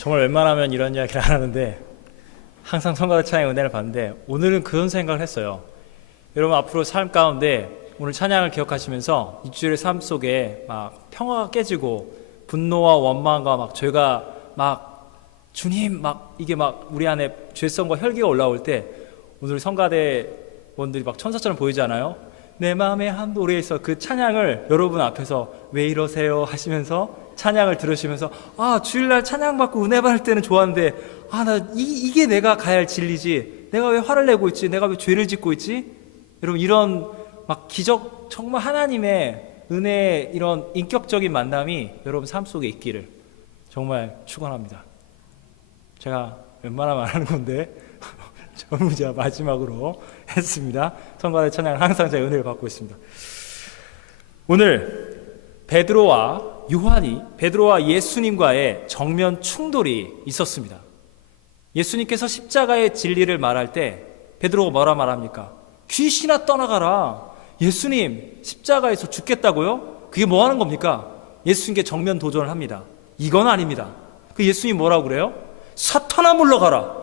정말 웬만하면 이런 이야기를 안 하는데 항상 성가대 찬양의 은혜를 받는데 오늘은 그런 생각을 했어요. 여러분 앞으로 삶 가운데 오늘 찬양을 기억하시면서 이주일의 삶 속에 막 평화가 깨지고 분노와 원망과 막 죄가 막 주님 막 이게 막 우리 안에 죄성과 혈기가 올라올 때 오늘 성가대원들이 막 천사처럼 보이지 않아요? 내 마음의 한 노래에서 그 찬양을 여러분 앞에서 왜 이러세요 하시면서 찬양을 들으시면서 주일날 찬양 받고 은혜 받을 때는 좋았는데 이게 내가 가야 할 진리지, 내가 왜 화를 내고 있지, 내가 왜 죄를 짓고 있지? 여러분 이런 막 기적, 정말 하나님의 은혜의 이런 인격적인 만남이 여러분 삶 속에 있기를 정말 축원합니다. 제가 웬만하면 안 하는 건데 전부 제가 마지막으로 했습니다. 성가대 찬양 항상 제가 은혜를 받고 있습니다. 오늘 베드로와 예수님과의 정면 충돌이 있었습니다. 예수님께서 십자가의 진리를 말할 때 베드로가 뭐라 말합니까? 귀신아 떠나가라. 예수님 십자가에서 죽겠다고요? 그게 뭐 하는 겁니까? 예수님께 정면 도전을 합니다. 이건 아닙니다. 그 예수님 뭐라고 그래요? 사탄아 물러가라.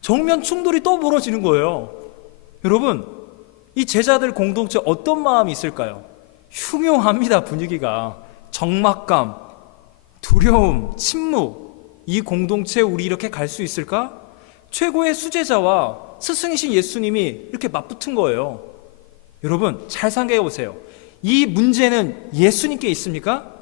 정면 충돌이 또 벌어지는 거예요. 여러분 이 제자들 공동체 어떤 마음이 있을까요? 흉흉합니다. 분위기가 적막감, 두려움, 침묵. 이 공동체에 우리 이렇게 갈 수 있을까? 최고의 수제자와 스승이신 예수님이 이렇게 맞붙은 거예요. 여러분 잘 생각해 보세요. 이 문제는 예수님께 있습니까?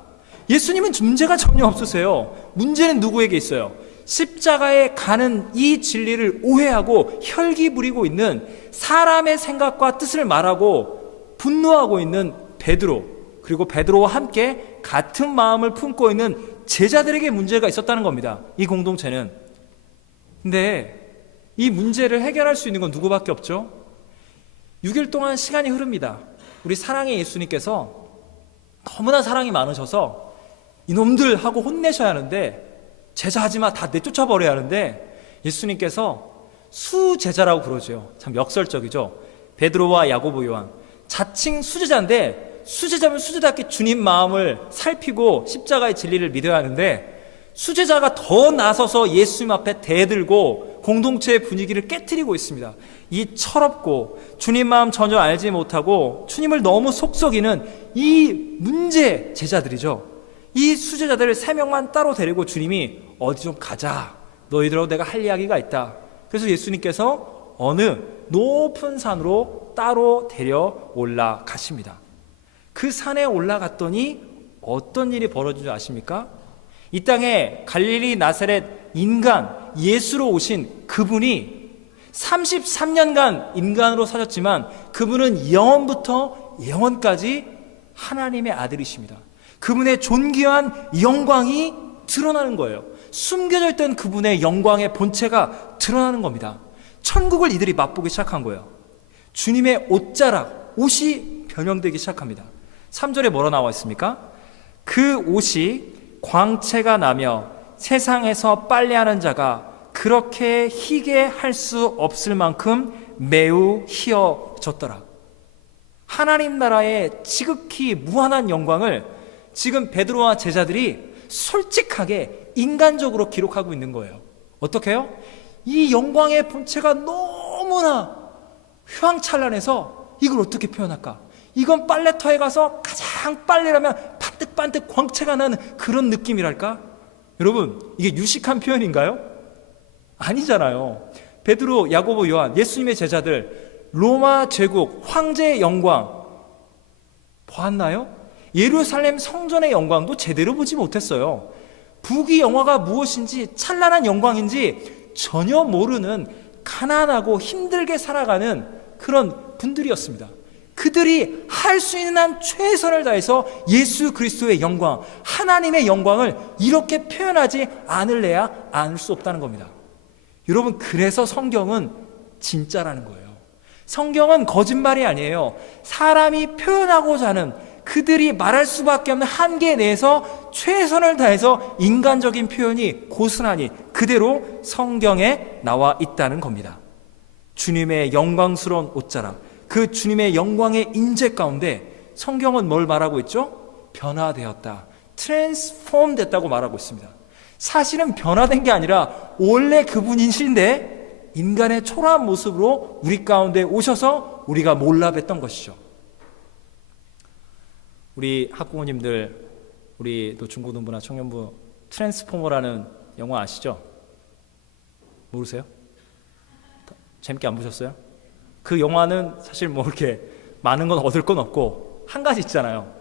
예수님은 문제가 전혀 없으세요. 문제는 누구에게 있어요? 십자가에 가는 이 진리를 오해하고 혈기 부리고 있는 사람의 생각과 뜻을 말하고 분노하고 있는 베드로, 그리고 베드로와 함께 같은 마음을 품고 있는 제자들에게 문제가 있었다는 겁니다. 이 공동체는. 근데 이 문제를 해결할 수 있는 건 누구밖에 없죠? 6일 동안 시간이 흐릅니다. 우리 사랑의 예수님께서 너무나 사랑이 많으셔서 이놈들 하고 혼내셔야 하는데, 제자하지마 다 내쫓아버려야 하는데, 예수님께서 수제자라고 그러죠. 참 역설적이죠. 베드로와 야고보, 요한 자칭 수제자인데, 수제자면 수제답게 주님 마음을 살피고 십자가의 진리를 믿어야 하는데, 수제자가 더 나서서 예수님 앞에 대들고 공동체의 분위기를 깨트리고 있습니다. 이 철없고 주님 마음 전혀 알지 못하고 주님을 너무 속썩이는 이 문제 제자들이죠. 이 수제자들 3명만 따로 데리고 주님이 어디 좀 가자, 너희들하고 내가 할 이야기가 있다. 그래서 예수님께서 어느 높은 산으로 따로 데려 올라가십니다. 그 산에 올라갔더니 어떤 일이 벌어진 줄 아십니까? 이 땅에 갈릴리 나사렛 인간 예수로 오신 그분이 33년간 인간으로 사셨지만 그분은 영원부터 영원까지 하나님의 아들이십니다. 그분의 존귀한 영광이 드러나는 거예요. 숨겨져 있던 그분의 영광의 본체가 드러나는 겁니다. 천국을 이들이 맛보기 시작한 거예요. 주님의 옷자락, 옷이 변형되기 시작합니다. 3절에 뭐라 나와 있습니까? 그 옷이 광채가 나며 세상에서 빨래하는 자가 그렇게 희게 할 수 없을 만큼 매우 희어졌더라. 하나님 나라의 지극히 무한한 영광을 지금 베드로와 제자들이 솔직하게 인간적으로 기록하고 있는 거예요. 어떻게 해요? 이 영광의 본체가 너무나 휘황찬란해서 이걸 어떻게 표현할까? 이건 빨래터에 가서 가장 빨래라면 반득반득 광채가 나는 그런 느낌이랄까? 여러분 이게 유식한 표현인가요? 아니잖아요. 베드로, 야고보, 요한, 예수님의 제자들 로마 제국 황제의 영광 보았나요? 예루살렘 성전의 영광도 제대로 보지 못했어요. 부귀 영화가 무엇인지, 찬란한 영광인지 전혀 모르는 가난하고 힘들게 살아가는 그런 분들이었습니다. 그들이 할 수 있는 한 최선을 다해서 예수 그리스도의 영광, 하나님의 영광을 이렇게 표현하지 않을래야 않을 수 없다는 겁니다. 여러분 그래서 성경은 진짜라는 거예요. 성경은 거짓말이 아니에요. 사람이 표현하고자 하는, 그들이 말할 수밖에 없는 한계 내에서 최선을 다해서 인간적인 표현이 고스란히 그대로 성경에 나와 있다는 겁니다. 주님의 영광스러운 옷자락, 그 주님의 영광의 임재 가운데 성경은 뭘 말하고 있죠? 변화되었다, 트랜스폼 됐다고 말하고 있습니다. 사실은 변화된 게 아니라 원래 그분이신데 인간의 초라한 모습으로 우리 가운데 오셔서 우리가 몰라 뵀던 것이죠. 우리 학부모님들, 우리 또 중고등부나 청년부 트랜스포머라는 영화 아시죠? 모르세요? 재밌게 안 보셨어요? 그 영화는 사실 뭐 이렇게 많은 건 얻을 건 없고 한 가지 있잖아요.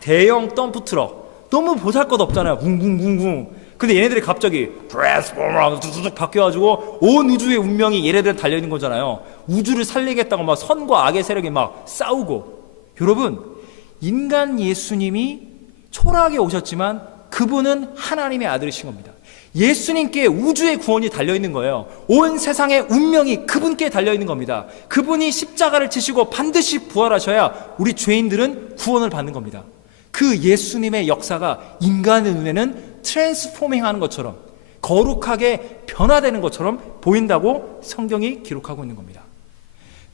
대형 덤프 트럭 너무 보잘것 없잖아요. 붕붕붕붕. 근데 얘네들이 갑자기 트랜스포머 뚝뚝 바뀌어가지고 온 우주의 운명이 얘네들 달려있는 거잖아요. 우주를 살리겠다고 막 선과 악의 세력이 막 싸우고. 여러분, 인간 예수님이 초라하게 오셨지만 그분은 하나님의 아들이신 겁니다. 예수님께 우주의 구원이 달려있는 거예요. 온 세상의 운명이 그분께 달려있는 겁니다. 그분이 십자가를 지시고 반드시 부활하셔야 우리 죄인들은 구원을 받는 겁니다. 그 예수님의 역사가 인간의 눈에는 트랜스포밍하는 것처럼, 거룩하게 변화되는 것처럼 보인다고 성경이 기록하고 있는 겁니다.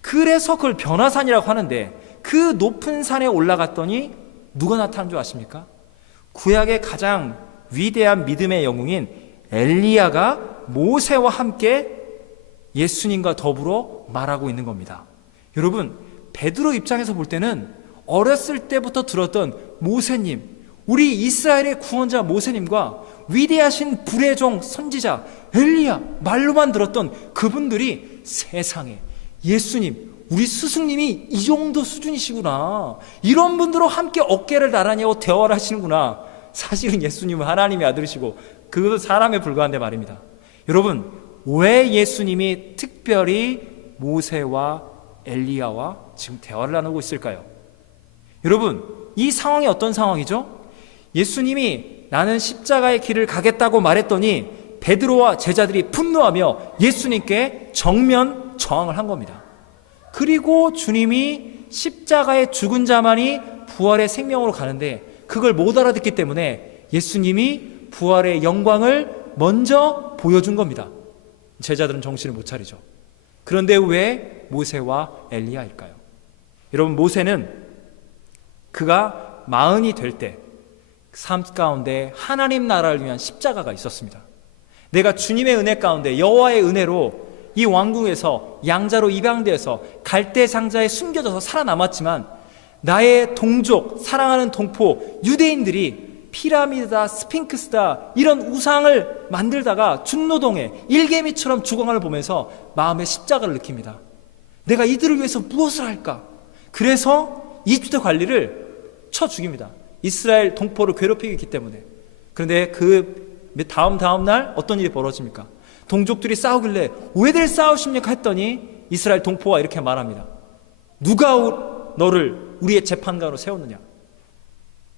그래서 그걸 변화산이라고 하는데, 그 높은 산에 올라갔더니 누가 나타난 줄 아십니까? 구약의 가장 위대한 믿음의 영웅인 엘리야가 모세와 함께 예수님과 더불어 말하고 있는 겁니다. 여러분, 베드로 입장에서 볼 때는 어렸을 때부터 들었던 모세님, 우리 이스라엘의 구원자 모세님과 위대하신 불의 종 선지자 엘리야, 말로만 들었던 그분들이 세상에 예수님, 우리 스승님이 이 정도 수준이시구나, 이런 분들과 함께 어깨를 나란히 하고 대화를 하시는구나. 사실은 예수님은 하나님의 아들이시고 그것은 사람에 불과한데 말입니다. 여러분, 왜 예수님이 특별히 모세와 엘리야와 지금 대화를 나누고 있을까요? 여러분, 이 상황이 어떤 상황이죠? 예수님이 나는 십자가의 길을 가겠다고 말했더니 베드로와 제자들이 분노하며 예수님께 정면 저항을 한 겁니다. 그리고 주님이 십자가에 죽은 자만이 부활의 생명으로 가는데 그걸 못 알아듣기 때문에 예수님이 부활의 영광을 먼저 보여준 겁니다. 제자들은 정신을 못 차리죠. 그런데 왜 모세와 엘리야일까요? 여러분, 모세는 그가 마흔이 될 때 삶 가운데 하나님 나라를 위한 십자가가 있었습니다. 내가 주님의 은혜 가운데 여호와의 은혜로 이 왕궁에서 양자로 입양돼서 갈대 상자에 숨겨져서 살아남았지만 나의 동족, 사랑하는 동포 유대인들이 피라미드다, 스핑크스다 이런 우상을 만들다가 중노동에 일개미처럼 죽어가는 걸 보면서 마음에 십자가를 느낍니다. 내가 이들을 위해서 무엇을 할까? 그래서 이집트 관리를 쳐 죽입니다. 이스라엘 동포를 괴롭히기 때문에. 그런데 그 다음 날 어떤 일이 벌어집니까? 동족들이 싸우길래 왜들 싸우십니까? 했더니 이스라엘 동포가 이렇게 말합니다. 누가 너를 우리의 재판관으로 세웠느냐?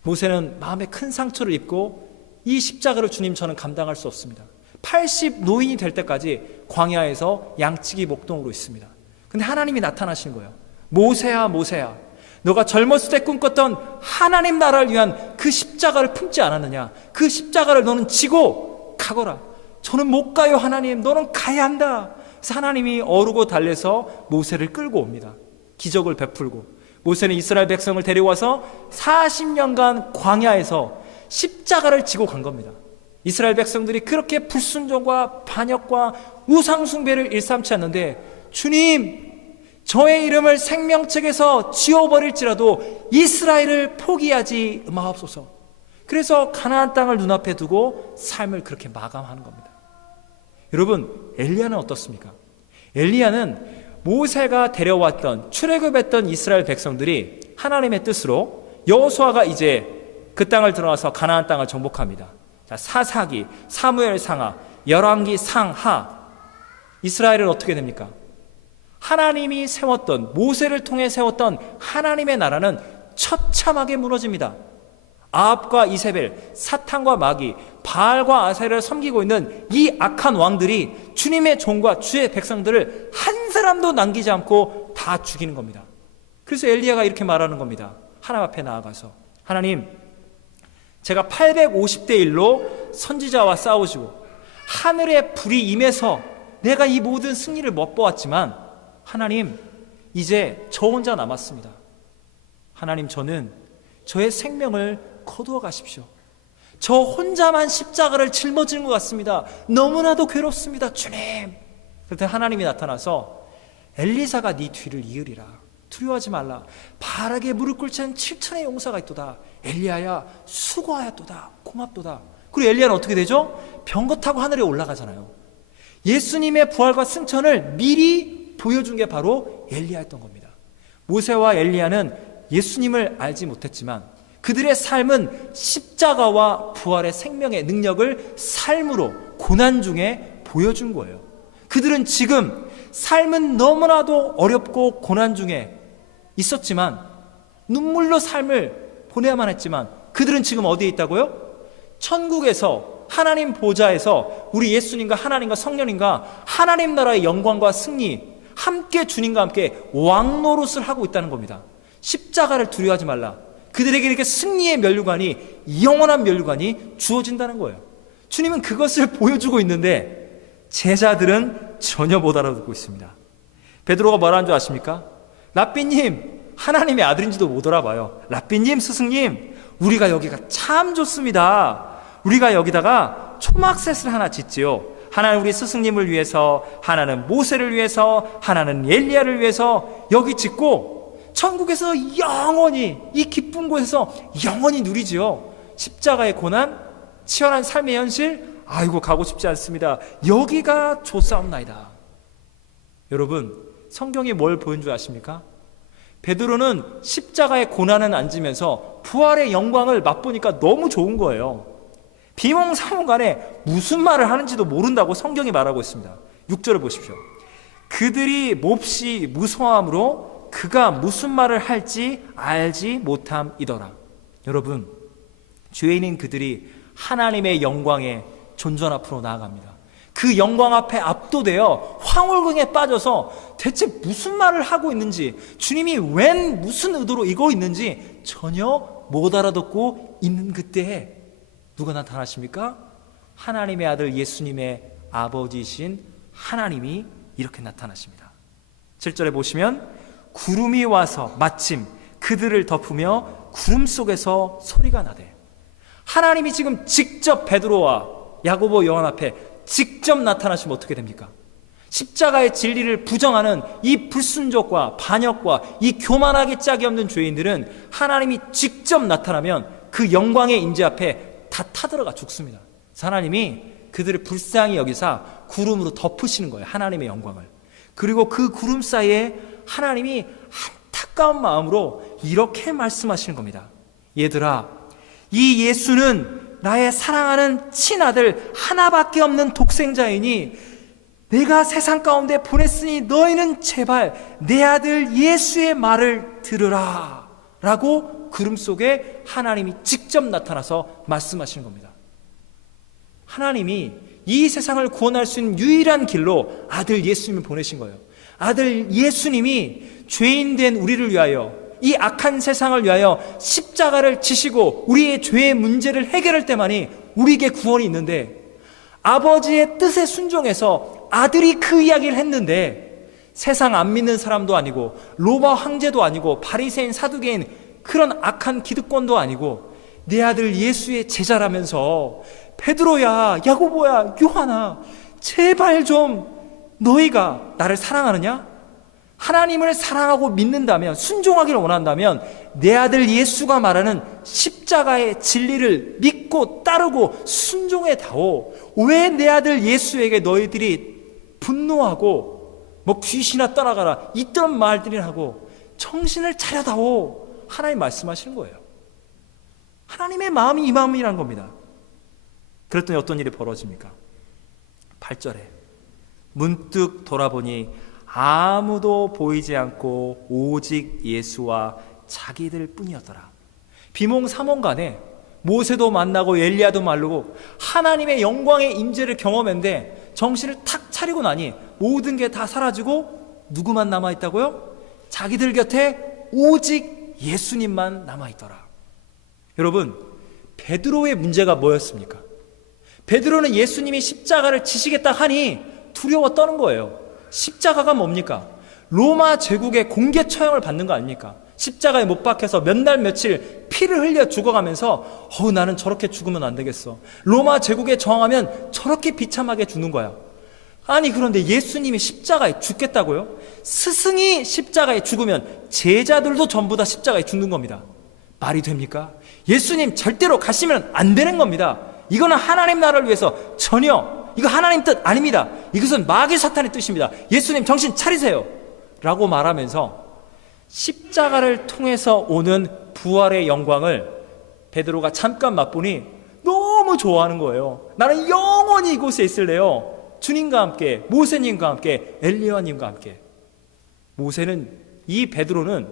모세는 마음에 큰 상처를 입고 이 십자가를 주님, 저는 감당할 수 없습니다. 80 노인이 될 때까지 광야에서 양치기 목동으로 있습니다. 근데 하나님이 나타나시는 거예요. 모세야, 모세야, 너가 젊었을 때 꿈꿨던 하나님 나라를 위한 그 십자가를 품지 않았느냐? 그 십자가를 너는 지고 가거라. 저는 못 가요, 하나님. 너는 가야 한다. 그래서 하나님이 어르고 달래서 모세를 끌고 옵니다. 기적을 베풀고. 모세는 이스라엘 백성을 데려와서 40년간 광야에서 십자가를 지고 간 겁니다. 이스라엘 백성들이 그렇게 불순종과 반역과 우상숭배를 일삼지 않는데, 주님, 저의 이름을 생명책에서 지워버릴지라도 이스라엘을 포기하지 마옵소서. 그래서 가나안 땅을 눈앞에 두고 삶을 그렇게 마감하는 겁니다. 여러분, 엘리야는 어떻습니까? 엘리야는 모세가 데려왔던, 출애굽했던 이스라엘 백성들이 하나님의 뜻으로 여호수아가 이제 그 땅을 들어와서 가나안 땅을 정복합니다. 자, 사사기, 사무엘 상하, 열왕기 상하. 이스라엘은 어떻게 됩니까? 하나님이 세웠던, 모세를 통해 세웠던 하나님의 나라는 처참하게 무너집니다. 아합과 이세벨, 사탄과 마귀, 바알과 아세라를 섬기고 있는 이 악한 왕들이 주님의 종과 주의 백성들을 한 사람도 남기지 않고 다 죽이는 겁니다. 그래서 엘리야가 이렇게 말하는 겁니다. 하나님 앞에 나아가서, 하나님, 제가 850대 1로 선지자와 싸우시고 하늘의 불이 임해서 내가 이 모든 승리를 못 보았지만 하나님, 이제 저 혼자 남았습니다. 하나님, 저는 저의 생명을 거두어 가십시오. 저 혼자만 십자가를 짊어지는 것 같습니다. 너무나도 괴롭습니다, 주님. 그때 하나님이 나타나서 엘리사가 네 뒤를 이으리라. 두려워하지 말라. 바라게 무릎 꿇지 않은 7천의 용사가 있도다. 엘리야야 수고하였도다. 고맙도다. 그리고 엘리야는 어떻게 되죠? 병거 타고 하늘에 올라가잖아요. 예수님의 부활과 승천을 미리 보여준 게 바로 엘리야였던 겁니다. 모세와 엘리야는 예수님을 알지 못했지만 그들의 삶은 십자가와 부활의 생명의 능력을 삶으로 고난 중에 보여준 거예요. 그들은 지금 삶은 너무나도 어렵고 고난 중에 있었지만 눈물로 삶을 보내야만 했지만 그들은 지금 어디에 있다고요? 천국에서 하나님 보좌에서 우리 예수님과 하나님과 성령님과 하나님 나라의 영광과 승리 함께 주님과 함께 왕노릇을 하고 있다는 겁니다. 십자가를 두려워하지 말라. 그들에게 이렇게 승리의 면류관이 영원한 면류관이 주어진다는 거예요. 주님은 그것을 보여주고 있는데 제자들은 전혀 못 알아듣고 있습니다. 베드로가 뭐라는 줄 아십니까? 랍비님, 하나님의 아들인지도 못 알아봐요. 랍비님, 스승님, 우리가 여기가 참 좋습니다. 우리가 여기다가 초막셋을 하나 짓지요. 하나는 우리 스승님을 위해서, 하나는 모세를 위해서, 하나는 엘리야를 위해서 여기 짓고 천국에서 영원히 이 기쁜 곳에서 영원히 누리지요. 십자가의 고난, 치열한 삶의 현실, 아이고 가고 싶지 않습니다. 여기가 좋사옵나이다. 여러분, 성경이 뭘 보여준 줄 아십니까? 베드로는 십자가의 고난을 앉으면서 부활의 영광을 맛보니까 너무 좋은 거예요. 비몽사몽간에 무슨 말을 하는지도 모른다고 성경이 말하고 있습니다. 6절을 보십시오. 그들이 몹시 무서워함으로 그가 무슨 말을 할지 알지 못함이더라. 여러분, 죄인인 그들이 하나님의 영광에 존전 앞으로 나아갑니다. 그 영광 앞에 압도되어 황홀궁에 빠져서 대체 무슨 말을 하고 있는지, 주님이 웬 무슨 의도로 이거 있는지 전혀 못 알아듣고 있는 그때에 누가 나타나십니까? 하나님의 아들 예수님의 아버지이신 하나님이 이렇게 나타나십니다. 7절에 보시면 구름이 와서 마침 그들을 덮으며 구름 속에서 소리가 나되, 하나님이 지금 직접 베드로와 야고보, 요한 앞에 직접 나타나시면 어떻게 됩니까? 십자가의 진리를 부정하는 이 불순종과 반역과 이 교만하기 짝이 없는 죄인들은 하나님이 직접 나타나면 그 영광의 임재 앞에 다 타들어가 죽습니다. 하나님이 그들을 불쌍히 여기사 구름으로 덮으시는 거예요. 하나님의 영광을. 그리고 그 구름 사이에 하나님이 안타까운 마음으로 이렇게 말씀하시는 겁니다. 얘들아, 이 예수는 나의 사랑하는 친아들 하나밖에 없는 독생자이니 내가 세상 가운데 보냈으니 너희는 제발 내 아들 예수의 말을 들으라 라고 구름 속에 하나님이 직접 나타나서 말씀하시는 겁니다. 하나님이 이 세상을 구원할 수 있는 유일한 길로 아들 예수님을 보내신 거예요. 아들 예수님이 죄인 된 우리를 위하여, 이 악한 세상을 위하여 십자가를 지시고 우리의 죄의 문제를 해결할 때만이 우리에게 구원이 있는데, 아버지의 뜻에 순종해서 아들이 그 이야기를 했는데 세상 안 믿는 사람도 아니고 로마 황제도 아니고 바리새인 사두개인 그런 악한 기득권도 아니고 내 아들 예수의 제자라면서 베드로야, 야고보야, 요한아, 제발 좀 너희가 나를 사랑하느냐? 하나님을 사랑하고 믿는다면, 순종하기를 원한다면 내 아들 예수가 말하는 십자가의 진리를 믿고 따르고 순종해 다오. 왜 내 아들 예수에게 너희들이 분노하고 뭐 귀신아 떠나가라 이런 말들을 하고 정신을 차려다오. 하나님 말씀하시는 거예요. 하나님의 마음이 이 마음이란 겁니다. 그랬더니 어떤 일이 벌어집니까? 8절에 문득 돌아보니 아무도 보이지 않고 오직 예수와 자기들 뿐이었더라. 비몽사몽간에 모세도 만나고 엘리야도 말르고 하나님의 영광의 임재를 경험했는데 정신을 탁 차리고 나니 모든 게 다 사라지고 누구만 남아있다고요? 자기들 곁에 오직 예수님만 남아있더라. 여러분, 베드로의 문제가 뭐였습니까? 베드로는 예수님이 십자가를 지시겠다 하니 두려워 떠는 거예요. 십자가가 뭡니까? 로마 제국의 공개 처형을 받는 거 아닙니까? 십자가에 못 박혀서 몇 날 며칠 피를 흘려 죽어가면서 나는 저렇게 죽으면 안 되겠어. 로마 제국에 저항하면 저렇게 비참하게 죽는 거야. 아니 그런데 예수님이 십자가에 죽겠다고요? 스승이 십자가에 죽으면 제자들도 전부 다 십자가에 죽는 겁니다. 말이 됩니까? 예수님 절대로 가시면 안 되는 겁니다. 이거는 하나님 나라를 위해서 전혀 이거 하나님 뜻 아닙니다. 이것은 마귀 사탄의 뜻입니다. 예수님 정신 차리세요 라고 말하면서 십자가를 통해서 오는 부활의 영광을 베드로가 잠깐 맛보니 너무 좋아하는 거예요. 나는 영원히 이곳에 있을래요. 주님과 함께, 모세님과 함께, 엘리야님과 함께. 이 베드로는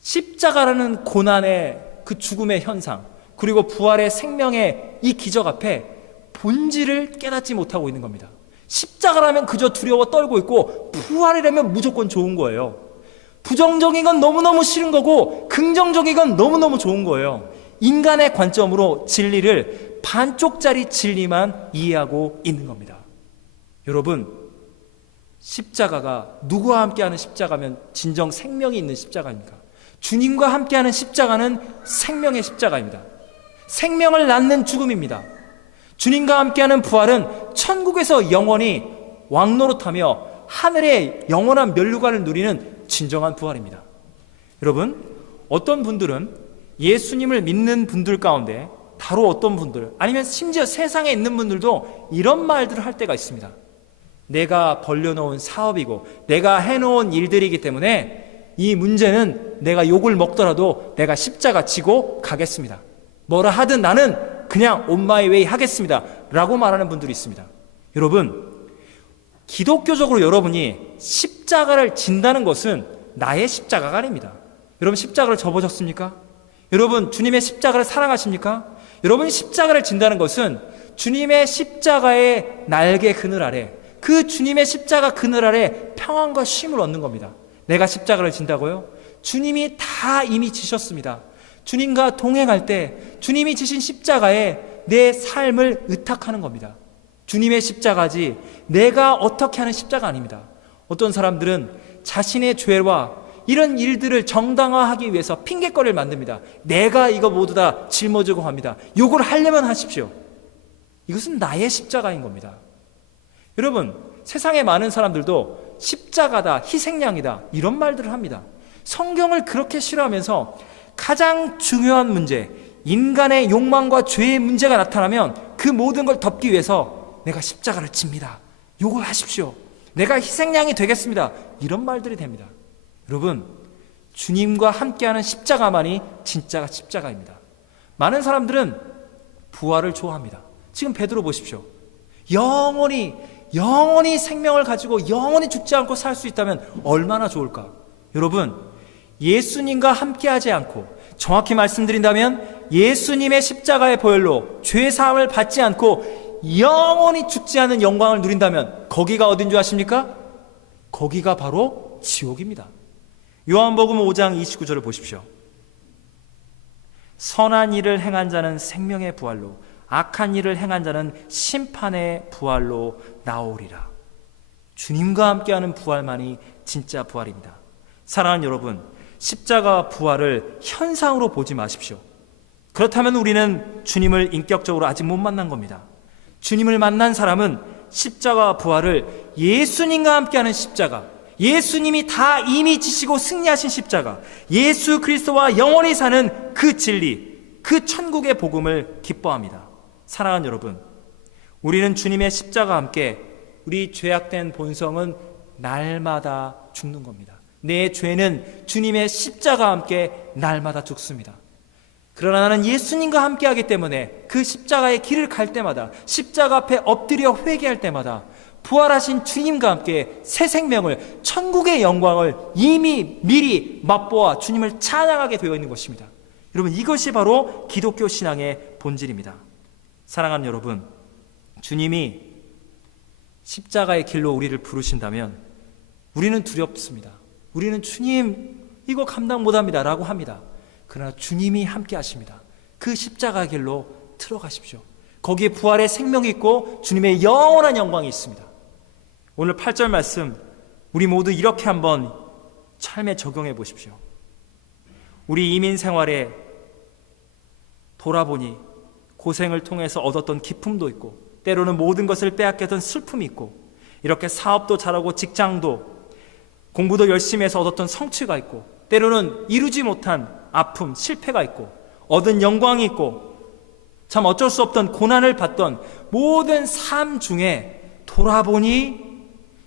십자가라는 고난의 그 죽음의 현상, 그리고 부활의 생명의 이 기적 앞에 본질을 깨닫지 못하고 있는 겁니다. 십자가라면 그저 두려워 떨고 있고 부활이라면 무조건 좋은 거예요. 부정적인 건 너무너무 싫은 거고 긍정적인 건 너무너무 좋은 거예요. 인간의 관점으로 진리를 반쪽짜리 진리만 이해하고 있는 겁니다. 여러분, 십자가가 누구와 함께하는 십자가면 진정 생명이 있는 십자가입니까? 주님과 함께하는 십자가는 생명의 십자가입니다. 생명을 낳는 죽음입니다. 주님과 함께하는 부활은 천국에서 영원히 왕노릇하며 하늘의 영원한 면류관을 누리는 진정한 부활입니다. 여러분, 어떤 분들은 예수님을 믿는 분들 가운데 바로 어떤 분들, 아니면 심지어 세상에 있는 분들도 이런 말들을 할 때가 있습니다. 내가 벌려놓은 사업이고 내가 해놓은 일들이기 때문에 이 문제는 내가 욕을 먹더라도 내가 십자가 지고 가겠습니다. 뭐라 하든 나는 그냥 on my way 하겠습니다 라고 말하는 분들이 있습니다. 여러분, 기독교적으로 여러분이 십자가를 진다는 것은 나의 십자가가 아닙니다. 여러분 십자가를 져보셨습니까? 여러분 주님의 십자가를 사랑하십니까? 여러분이 십자가를 진다는 것은 주님의 십자가의 날개 그늘 아래, 그 주님의 십자가 그늘 아래 평안과 쉼을 얻는 겁니다. 내가 십자가를 진다고요? 주님이 다 이미 지셨습니다. 주님과 동행할 때 주님이 지신 십자가에 내 삶을 의탁하는 겁니다. 주님의 십자가지 내가 어떻게 하는 십자가 아닙니다. 어떤 사람들은 자신의 죄와 이런 일들을 정당화하기 위해서 핑계거리를 만듭니다. 내가 이거 모두 다 짊어지고 합니다. 욕을 하려면 하십시오. 이것은 나의 십자가인 겁니다. 여러분, 세상에 많은 사람들도 십자가다, 희생양이다 이런 말들을 합니다. 성경을 그렇게 싫어하면서 가장 중요한 문제, 인간의 욕망과 죄의 문제가 나타나면 그 모든 걸 덮기 위해서 내가 십자가를 집니다. 욕을 하십시오. 내가 희생양이 되겠습니다. 이런 말들이 됩니다. 여러분, 주님과 함께하는 십자가만이 진짜 십자가입니다. 많은 사람들은 부활을 좋아합니다. 지금 베드로 보십시오. 영원히 생명을 가지고 영원히 죽지 않고 살 수 있다면 얼마나 좋을까? 여러분, 예수님과 함께하지 않고, 정확히 말씀드린다면 예수님의 십자가의 보혈로 죄 사함을 받지 않고 영원히 죽지 않은 영광을 누린다면 거기가 어딘 줄 아십니까? 거기가 바로 지옥입니다. 요한복음 5장 29절을 보십시오. 선한 일을 행한 자는 생명의 부활로, 악한 일을 행한 자는 심판의 부활로 나오리라. 주님과 함께하는 부활만이 진짜 부활입니다. 사랑하는 여러분, 십자가와 부활을 현상으로 보지 마십시오. 그렇다면 우리는 주님을 인격적으로 아직 못 만난 겁니다. 주님을 만난 사람은 십자가와 부활을 예수님과 함께하는 십자가, 예수님이 다 이미 지시고 승리하신 십자가, 예수 그리스도와 영원히 사는 그 진리, 그 천국의 복음을 기뻐합니다. 사랑하는 여러분, 우리는 주님의 십자가와 함께 우리 죄악된 본성은 날마다 죽는 겁니다. 내 죄는 주님의 십자가와 함께 날마다 죽습니다. 그러나 나는 예수님과 함께하기 때문에 그 십자가의 길을 갈 때마다, 십자가 앞에 엎드려 회개할 때마다 부활하신 주님과 함께 새 생명을, 천국의 영광을 이미 미리 맛보아 주님을 찬양하게 되어 있는 것입니다. 여러분, 이것이 바로 기독교 신앙의 본질입니다. 사랑하는 여러분, 주님이 십자가의 길로 우리를 부르신다면 우리는 두렵습니다. 우리는 주님 이거 감당 못합니다 라고 합니다. 그러나 주님이 함께 하십니다. 그 십자가 길로 들어가십시오. 거기에 부활의 생명이 있고 주님의 영원한 영광이 있습니다. 오늘 8절 말씀 우리 모두 이렇게 한번 삶에 적용해 보십시오. 우리 이민 생활에 돌아보니 고생을 통해서 얻었던 기쁨도 있고, 때로는 모든 것을 빼앗겼던 슬픔이 있고, 이렇게 사업도 잘하고 직장도 공부도 열심히 해서 얻었던 성취가 있고, 때로는 이루지 못한 아픔, 실패가 있고, 얻은 영광이 있고, 참 어쩔 수 없던 고난을 받던 모든 삶 중에 돌아보니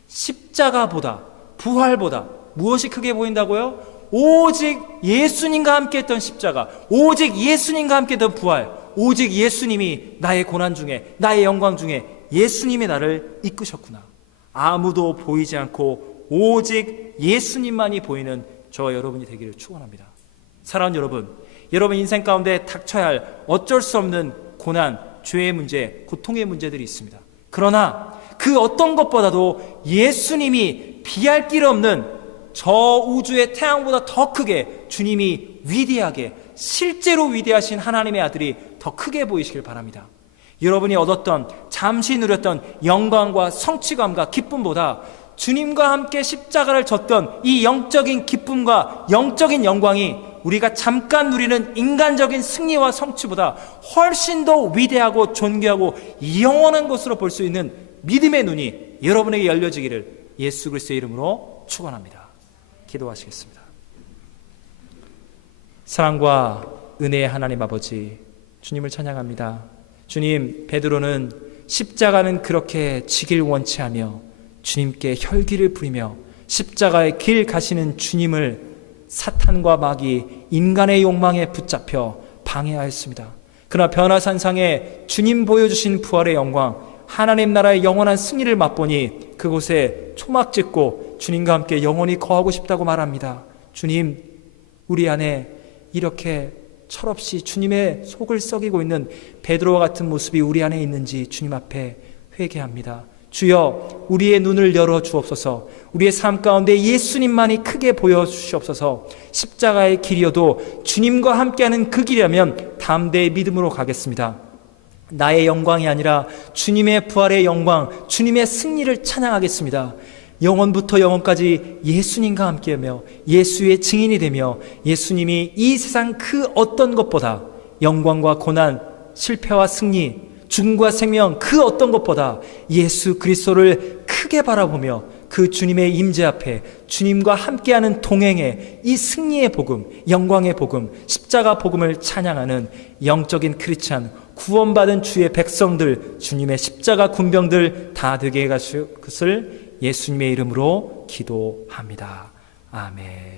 십자가보다, 부활보다 무엇이 크게 보인다고요? 오직 예수님과 함께 했던 십자가, 오직 예수님과 함께 했던 부활, 오직 예수님이 나의 고난 중에, 나의 영광 중에 예수님이 나를 이끄셨구나. 아무도 보이지 않고 오직 예수님만이 보이는 저와 여러분이 되기를 축원합니다. 사랑하는 여러분, 여러분 인생 가운데 닥쳐야 할 어쩔 수 없는 고난, 죄의 문제, 고통의 문제들이 있습니다. 그러나 그 어떤 것보다도 예수님이 비할 길 없는 저 우주의 태양보다 더 크게, 주님이 위대하게, 실제로 위대하신 하나님의 아들이 더 크게 보이시길 바랍니다. 여러분이 얻었던, 잠시 누렸던 영광과 성취감과 기쁨보다 주님과 함께 십자가를 졌던 이 영적인 기쁨과 영적인 영광이 우리가 잠깐 누리는 인간적인 승리와 성취보다 훨씬 더 위대하고 존귀하고 영원한 것으로 볼 수 있는 믿음의 눈이 여러분에게 열려지기를 예수 그리스도의 이름으로 축원합니다. 기도하시겠습니다. 사랑과 은혜의 하나님 아버지, 주님을 찬양합니다. 주님, 베드로는 십자가는 그렇게 지길 원치 하며 주님께 혈기를 부리며 십자가의 길 가시는 주님을 사탄과 마귀, 인간의 욕망에 붙잡혀 방해하였습니다. 그러나 변화산상에 주님 보여주신 부활의 영광, 하나님 나라의 영원한 승리를 맛보니 그곳에 초막 짓고 주님과 함께 영원히 거하고 싶다고 말합니다. 주님, 우리 안에 이렇게 철없이 주님의 속을 썩이고 있는 베드로와 같은 모습이 우리 안에 있는지 주님 앞에 회개합니다. 주여, 우리의 눈을 열어 주옵소서. 우리의 삶 가운데 예수님만이 크게 보여주시옵소서. 십자가의 길이어도 주님과 함께하는 그 길이라면 담대히 믿음으로 가겠습니다. 나의 영광이 아니라 주님의 부활의 영광, 주님의 승리를 찬양하겠습니다. 영원부터 영원까지 예수님과 함께하며 예수의 증인이 되며 예수님이 이 세상 그 어떤 것보다 영광과 고난, 실패와 승리, 죽음과 생명 그 어떤 것보다 예수 그리스도를 크게 바라보며 그 주님의 임재 앞에 주님과 함께하는 동행의 이 승리의 복음, 영광의 복음, 십자가 복음을 찬양하는 영적인 크리스찬, 구원받은 주의 백성들, 주님의 십자가 군병들 다 되게 해가실 것을 예수님의 이름으로 기도합니다. 아멘.